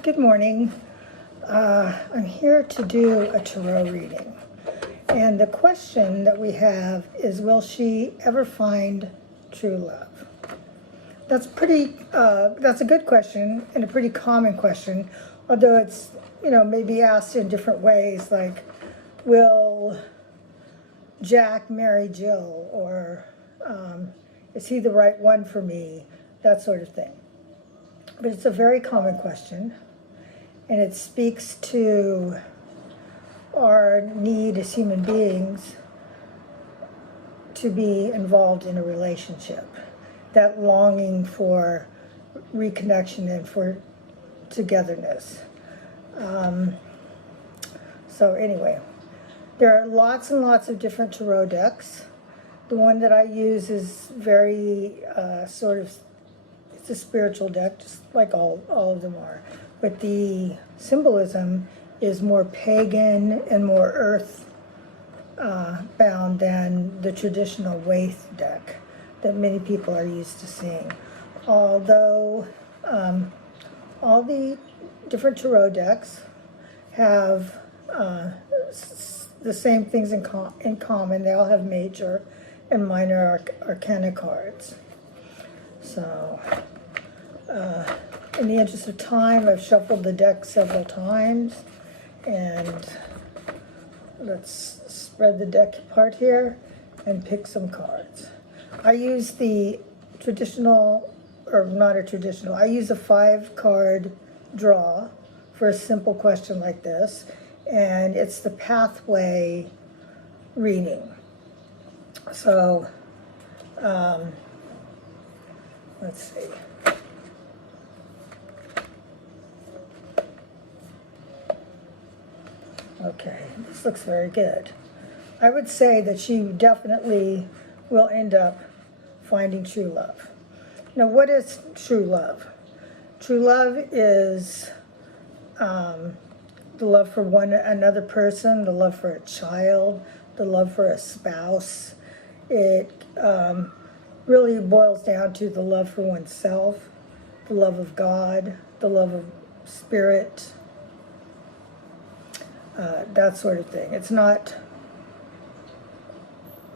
Good morning. I'm here to do a tarot reading. And the question that we have is, will she ever find true love? That's a good question and a pretty common question, although it's, maybe asked in different ways, like, will Jack marry Jill? Or is he the right one for me? That sort of thing. But it's a very common question, and it speaks to our need as human beings to be involved in a relationship, that longing for reconnection and for togetherness. So anyway, there are lots and lots of different tarot decks. The one that I use is very it's a spiritual deck, just like all of them are. But the symbolism is more pagan and more earth bound than the traditional Waith deck that many people are used to seeing. Although all the different tarot decks have the same things in common. They all have major and minor arcana cards. So, in the interest of time, I've shuffled the deck several times, and let's spread the deck apart here and pick some cards. I use the traditional, or not a traditional, I use a 5-card draw for a simple question like this, and it's the pathway reading. So, let's see. Okay, this looks very good. I would say that she definitely will end up finding true love. Now, what is true love? True love is the love for another person, the love for a child, the love for a spouse. It really boils down to the love for oneself, the love of God, the love of spirit, that sort of thing. It's not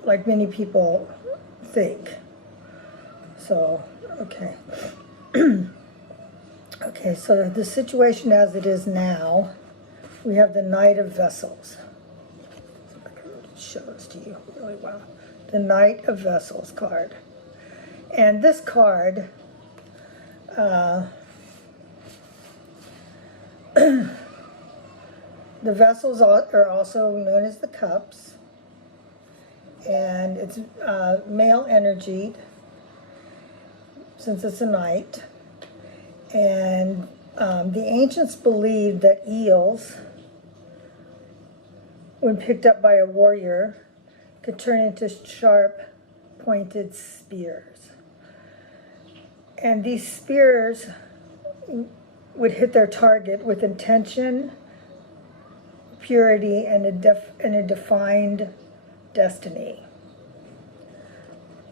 like many people think. So, okay. Okay, so the situation as it is now, we have the Knight of Vessels. So I can show this to you really well. The Knight of Vessels card. And this card, the vessels are also known as the cups, and it's male energy since it's a knight. And the ancients believed that eels, when picked up by a warrior, could turn into sharp, pointed spears. And these spears would hit their target with intention, purity, and a defined destiny.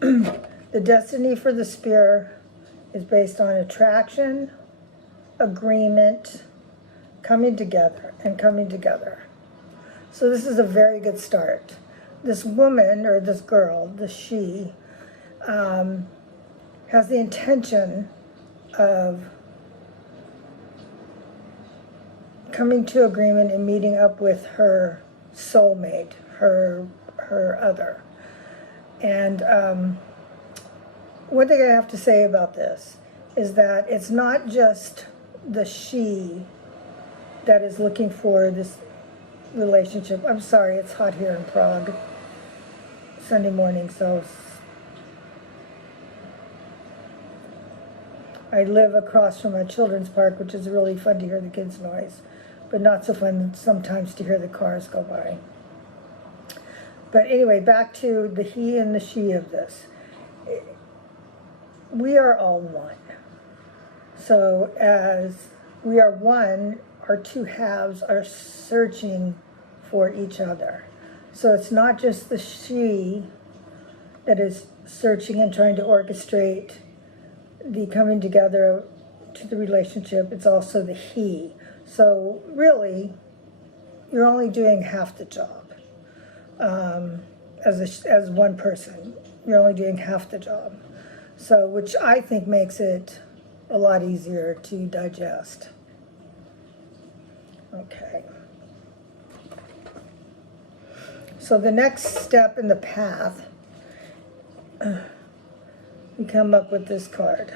The destiny for the spear is based on attraction, agreement, coming together. So this is a very good start. This woman, or this girl, the she, has the intention of coming to agreement and meeting up with her soulmate, her other. And one thing I have to say about this is that it's not just the she that is looking for this relationship. I'm sorry, it's hot here in Prague, Sunday morning, so I live across from a children's park, which is really fun to hear the kids' noise, but not so fun sometimes to hear the cars go by. But anyway, back to the he and the she of this. We are all one. So as we are one, our two halves are searching for each other. So it's not just the she that is searching and trying to orchestrate the coming together to the relationship, it's also the he. So really, you're only doing half the job as one person. You're only doing half the job. So, which I think makes it a lot easier to digest. Okay. So the next step in the path, we come up with this card,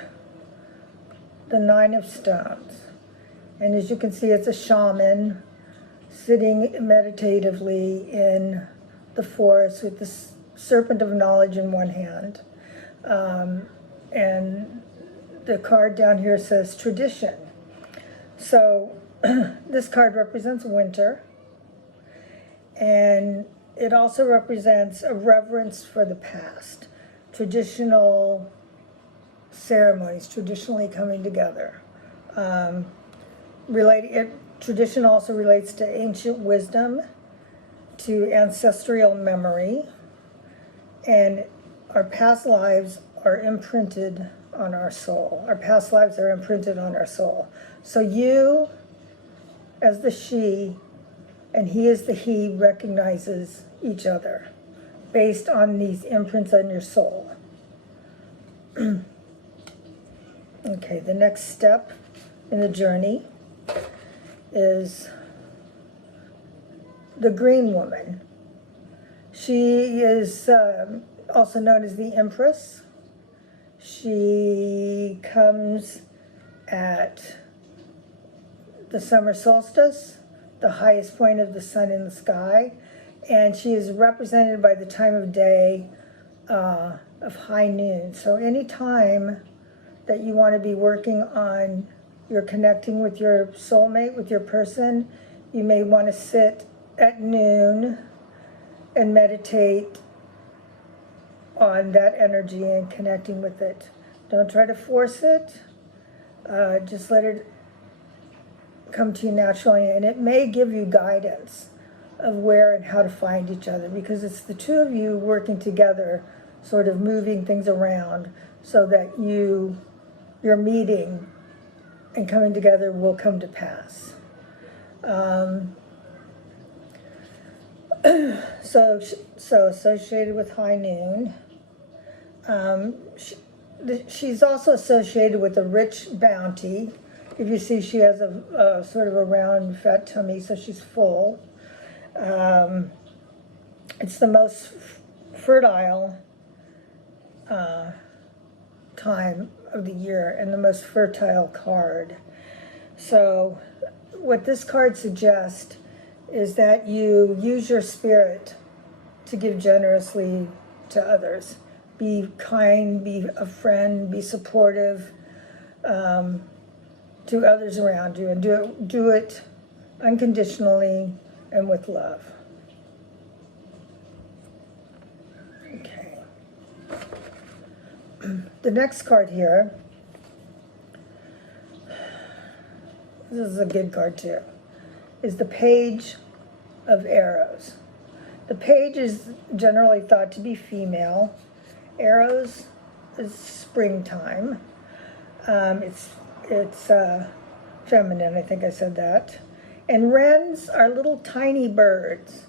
the Nine of Stones. And as you can see, it's a shaman sitting meditatively in the forest with the serpent of knowledge in one hand. And the card down here says tradition. So this card represents winter, and it also represents a reverence for the past, traditional ceremonies, traditionally coming together. Tradition also relates to ancient wisdom, to ancestral memory, and our past lives are imprinted on our soul. Our past lives are imprinted on our soul. So you, as the she, and he as the he, recognizes each other based on these imprints on your soul. Okay, the next step in the journey is the green woman. She is also known as the Empress. She comes at the summer solstice, the highest point of the sun in the sky, and she is represented by the time of day of high noon. So any time that you want to be working on your connecting with your soulmate, with your person, you may want to sit at noon and meditate on that energy and connecting with it. Don't try to force it. Just let it come to you naturally, and it may give you guidance of where and how to find each other, because it's the two of you working together, sort of moving things around so that your meeting and coming together will come to pass. So associated with high noon. She's also associated with a rich bounty. If you see, she has a sort of a round, fat tummy, so she's full. It's the most fertile time of the year and the most fertile card. So what this card suggests is that you use your spirit to give generously to others. Be kind, be a friend, be supportive to others around you, and do it unconditionally and with love. Okay. The next card here, this is a good card too, is the Page of Arrows. The page is generally thought to be female. Arrows is springtime. It's feminine, I think I said that. And wrens are little tiny birds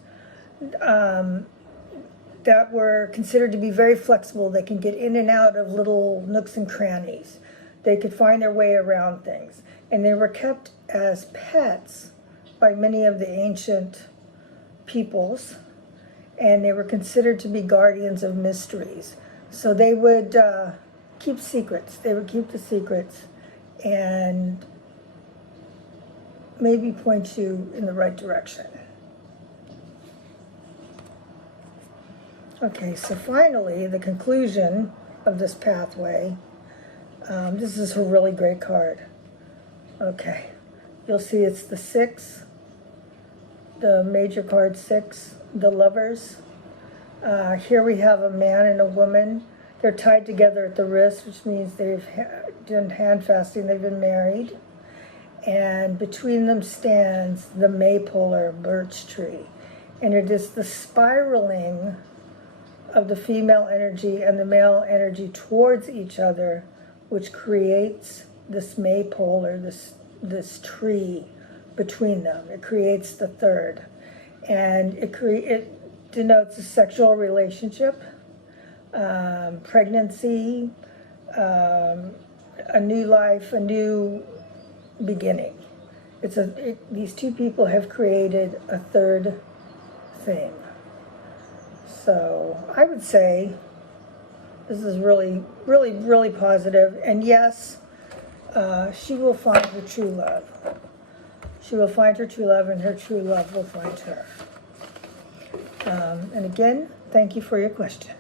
that were considered to be very flexible. They can get in and out of little nooks and crannies. They could find their way around things. And they were kept as pets by many of the ancient peoples, and they were considered to be guardians of mysteries. So they would keep secrets. They would keep the secrets and maybe point you in the right direction. Okay, so finally, the conclusion of this pathway. This is a really great card. Okay, you'll see it's the 6, the major card 6, the Lovers. Here we have a man and a woman. They're tied together at the wrist, which means they've done hand fasting, they've been married. And between them stands the maple or birch tree. And it is the spiraling of the female energy and the male energy towards each other which creates this maypole or this tree between them. It creates the third, and it denotes a sexual relationship, pregnancy, a new life, a new beginning. These two people have created a third thing. So I would say this is really, really, really positive. And yes, she will find her true love. She will find her true love, and her true love will find her. And again, thank you for your question.